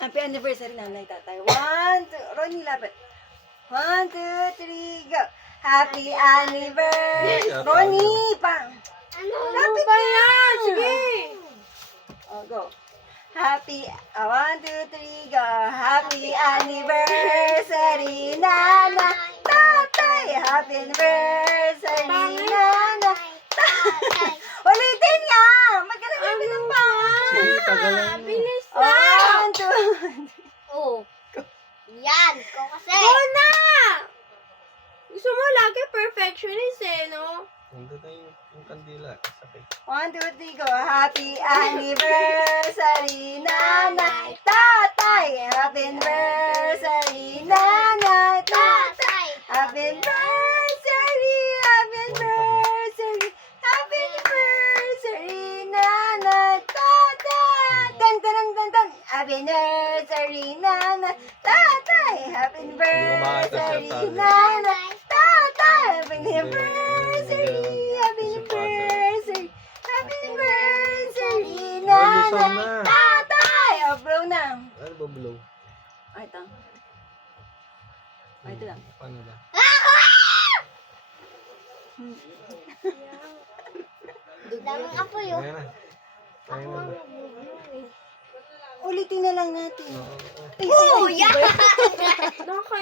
Happy anniversary, nanay, tatay. 1, 2, Ronnie, lapit. 1, 2, 3, go. Happy anniversary. Ronnie, pa. Lapit ba na. yan? Sige. Oh, go. Happy, 1, 2, 3, go. Happy anniversary, nanay, tatay. Happy anniversary, nanay, tatay. Ulitin nga. Magkalapit ng pa. Sige, tagalan mo. Bilis na. 1, 2, Oh. Yan, ko kasi. Go na! Gusto mo lagi perfectionist eh, no? Nandun na yung kandila. Sakit. 1, 2, 3, go. Happy anniversary, nanay, tatay. Happy anniversary, nanay, tatay. Happy anniversary, happy anniversary, happy anniversary, nanay, tatay. Tan, tan, tan, tan. Happy anniversary, nanay, tatay. Happy anniversary, nanay, tatay. Happy anniversary, happy anniversary, happy anniversary, nanay, tatay. Oh, blow na. Ano ba blow? Ay, ito. Ay, ito lang. Paano ba? Daming apoy, oh. Kaya na. Kaya na ba? Ulitin na lang natin. Oo. Oh, yan! Nakaka